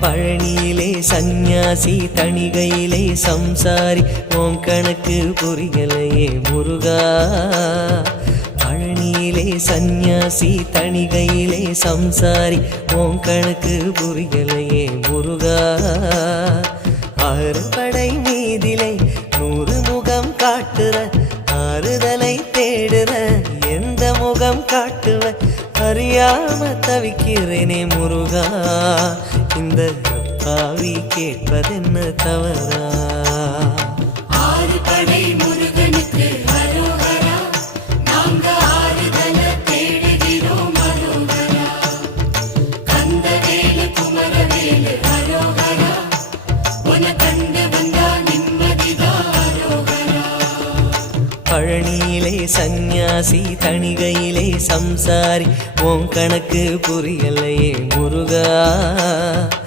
பழனியிலே சந்நியாசி தணிகையிலே சம்சாரி உன் கணக்கு புரியலையே முருகா. பழனியிலே சந்நியாசி தணிகையிலே சம்சாரி உன் கணக்கு புரியலையே முருகா. ஆறுபடை மீதிலை 100 முகம் காட்டுற ஆறுதலை தேடுற எந்த முகம் காட்டுவ அறியாம தவிக்கிறேனே முருகா. இந்த பாவி கேட்பதென்ன தவறா? ஆறுபடை முருகனுக்கு அரோகரா, நாங்க ஆறுதல தேடுகிறோம் அரோகரா. கந்தவேலு குமரவேலு அரோகரா, உன கண்டு வந்தா நிம்மதிதான் அரோகரா. பழனியிலே சந்நியாசி தணிகையிலே சம்சாரி உன் கணக்கு புரியலையே முருகா.